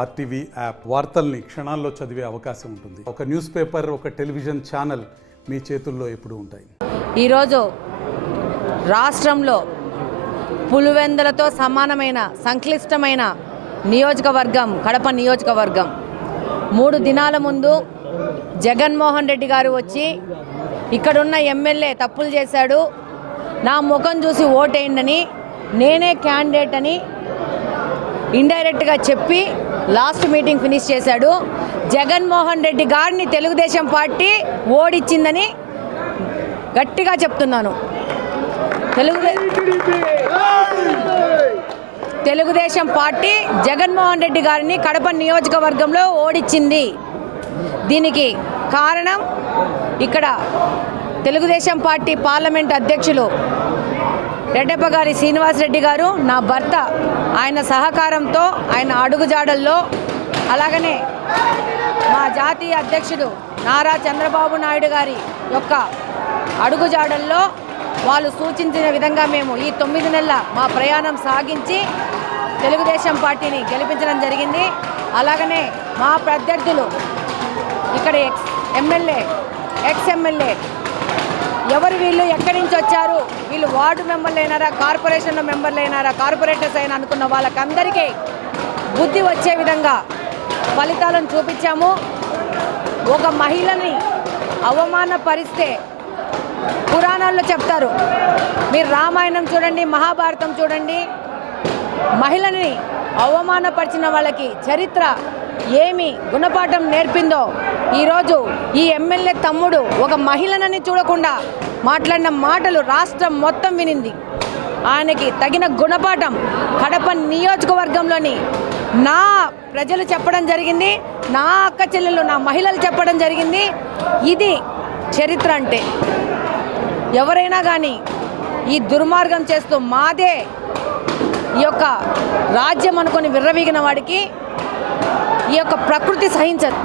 RTV app వార్తల్ని క్షణాల్లో చదివే అవకాశం ఉంటుంది. ఒక న్యూస్ పేపర్, ఒక టెలివిజన్ ఛానల్ మీ చేతుల్లో ఎప్పుడూ ఉంటాయి. ఈరోజు రాష్ట్రంలో పులివెందులతో సమానమైన సంక్లిష్టమైన నియోజకవర్గం కడప నియోజకవర్గం. 3 దినాల ముందు జగన్మోహన్ రెడ్డి గారు వచ్చి ఇక్కడున్న ఎమ్మెల్యే తప్పులు చేశాడు, నా ముఖం చూసి ఓటేయండి, నేనే క్యాండిడేట్ అని ఇండైరెక్ట్గా చెప్పి లాస్ట్ మీటింగ్ ఫినిష్ చేశాడు. జగన్మోహన్ రెడ్డి గారిని తెలుగుదేశం పార్టీ ఓడిచ్చిందని గట్టిగా చెప్తున్నాను. తెలుగుదేశం పార్టీ జగన్మోహన్ రెడ్డి గారిని కడప నియోజకవర్గంలో ఓడిచ్చింది. దీనికి కారణం ఇక్కడ తెలుగుదేశం పార్టీ పార్లమెంట్ అధ్యక్షులు రెడ్డప్పగారి శ్రీనివాసరెడ్డి గారు, నా భర్త, ఆయన సహకారంతో, ఆయన అడుగుజాడల్లో, అలాగనే మా జాతీయ అధ్యక్షుడు నారా చంద్రబాబు నాయుడు గారి యొక్క అడుగుజాడల్లో వాళ్ళు సూచించిన విధంగా మేము ఈ 9 నెలల మా ప్రయాణం సాగించి తెలుగుదేశం పార్టీని గెలిపించడం జరిగింది. అలాగనే మా ప్రత్యర్థులు ఇక్కడ ఎక్స్ ఎమ్మెల్యే ఎవరు, వీళ్ళు ఎక్కడి నుంచి వచ్చారు, వీళ్ళు వార్డు మెంబర్లు అయినారా, కార్పొరేషన్లో మెంబర్లు అయినారా, కార్పొరేటర్స్ అయినా అనుకున్న వాళ్ళకందరికీ బుద్ధి వచ్చే విధంగా ఫలితాలను చూపించాము. ఒక మహిళని అవమానపరిస్తే పురాణాల్లో చెప్తారు, మీరు రామాయణం చూడండి, మహాభారతం చూడండి, మహిళని అవమానపరిచిన వాళ్ళకి చరిత్ర ఏమి గుణపాఠం నేర్పిందో ఈరోజు ఈ ఎమ్మెల్యే తమ్ముడు ఒక మహిళనని చూడకుండా మాట్లాడిన మాటలు రాష్ట్రం మొత్తం వినింది. ఆయనకి తగిన గుణపాఠం కడప నియోజకవర్గంలోని నా ప్రజలు చెప్పడం జరిగింది, నా అక్క చెల్లెలు, నా మహిళలు చెప్పడం జరిగింది. ఇది చరిత్ర అంటే. ఎవరైనా కానీ ఈ దుర్మార్గం చేస్తూ మాదే ఈ యొక్క రాజ్యం అనుకొని విర్రవీగిన వాడికి ఈ యొక్క ప్రకృతి సహించదు.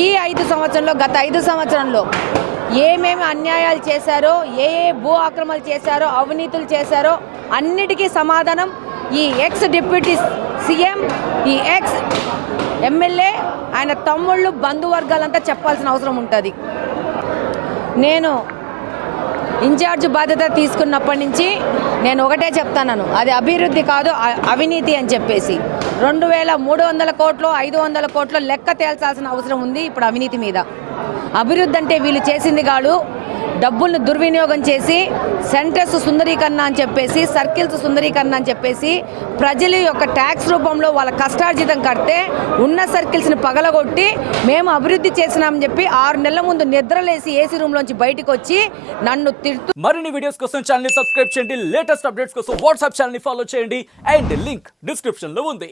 ఈ 5 సంవత్సరంలో, గత 5 సంవత్సరంలో ఏమేమి అన్యాయాలు చేశారో, ఏ భూ ఆక్రమణలు చేశారో, అవినీతులు చేశారో అన్నిటికీ సమాధానం ఈ ఎక్స్ డిప్యూటీ సీఎం, ఈ ఎక్స్ ఎమ్మెల్యే, ఆయన తమ్ముళ్ళు, బంధువర్గాలంతా చెప్పాల్సిన అవసరం ఉంటుంది. నేను ఇన్ఛార్జ్ బాధ్యత తీసుకున్నప్పటి నుంచి నేను ఒకటే చెప్తాను, అది అభివృద్ధి కాదు, అవినీతి అని చెప్పేసి 2300 కోట్లు 500 కోట్లు లెక్క తేల్చాల్సిన అవసరం ఉంది ఇప్పుడు అవినీతి మీద. అభివృద్ధి అంటే వీళ్ళు చేసింది కాదు, డబ్బులను దుర్వినియోగం చేసి సెంటర్స్ సుందరీకరణ అని చెప్పేసి, సర్కిల్స్ సుందరీకరణ అని చెప్పేసి ప్రజల యొక్క ట్యాక్స్ రూపంలో వాళ్ళ కష్టార్జితం కడితే ఉన్న సర్కిల్స్ని పగలగొట్టి మేము అభివృద్ధి చేసినామని చెప్పి 6 నెలల ముందు నిద్రలేసి ఏసీ రూమ్లోంచి బయటకు వచ్చి నన్ను తిడుతూ. మరిన్ని వీడియోస్ కోసం ఛానల్ ని సబ్స్క్రైబ్ చేయండి, లేటెస్ట్ అప్డేట్స్ కోసం వాట్సాప్ ఛానల్ ని ఫాలో చేయండి, అండ్ లింక్ డిస్క్రిప్షన్ లో ఉంది.